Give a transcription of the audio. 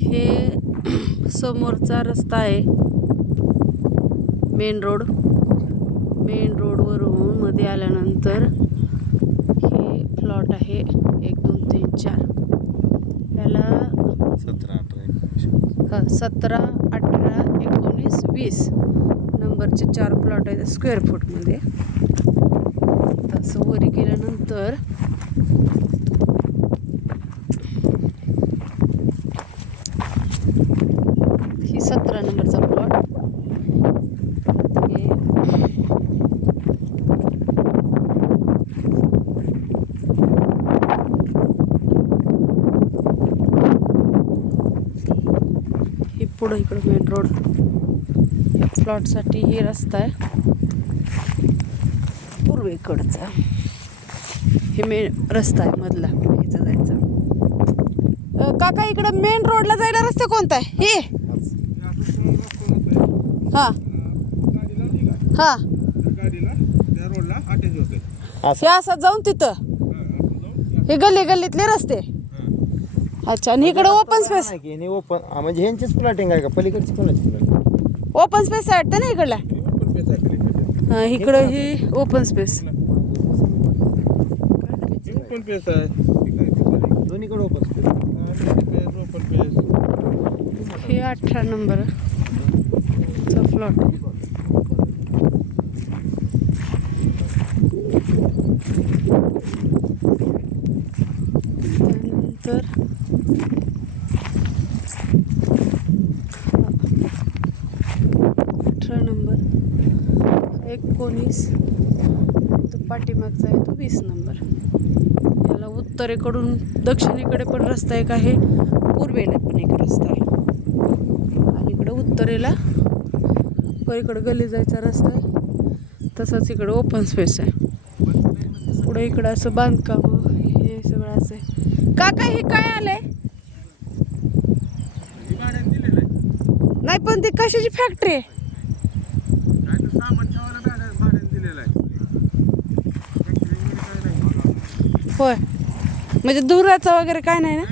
हे समोरचा रस्ता आहे, मेन रोडवरून मध्ये आल्यानंतर हे प्लॉट आहे 1 2 3 4. याला 17 18 19 20 नंबरचे 4 प्लॉट आहेत स्क्वेअर फूटमध्ये. तसं वरी केल्यानंतर ही 17 नंबरचा प्लॉट. हे पुढं इकडं मेन रोड प्लॉटसाठी हे रस्ता आहे पूर्वेकडचा. हे मेन रस्ता आहे मधला इथं जायचा. काका इकडं मेन रोडला जायला रस्ता कोणता आहे? हे हां हां हे असं जाऊन तिथं हे गल्लीतले रस्ते. अच्छा. आणि इकडे ओपन स्पेस ओपन म्हणजे ह्यांचीच प्लॉटिंग आहे का? पलीकडची कोणाची प्लॉटिंग? ओपन स्पेस आहे वाटतं ना इकडला. हां इकडं ही ओपन स्पेस. ओपन पेस आहे दोन्हीकडे ओपन स्पेस. हे 18 नंबरचा प्लॉट आहे. त्यानंतर 18 नंबर 19 तो पाठीमागचा आहे तो 20 नंबर. याला उत्तरेकडून दक्षिणेकडे पण रस्ता एक आहे, पूर्वेला पण एक रस्ता आहे. आणि इकडं उत्तरेला पलीकडं गल्ली जायचा रस्ता आहे. तसंच इकडं ओपन स्पेस आहे. पुढे इकडं असं बांधकाम हे सगळं असं आहे. काका हे काय आलंय? नाही पण ती कशाची फॅक्टरी आहे? होय म्हणजे धुराचा वगैरे काय नाही ना?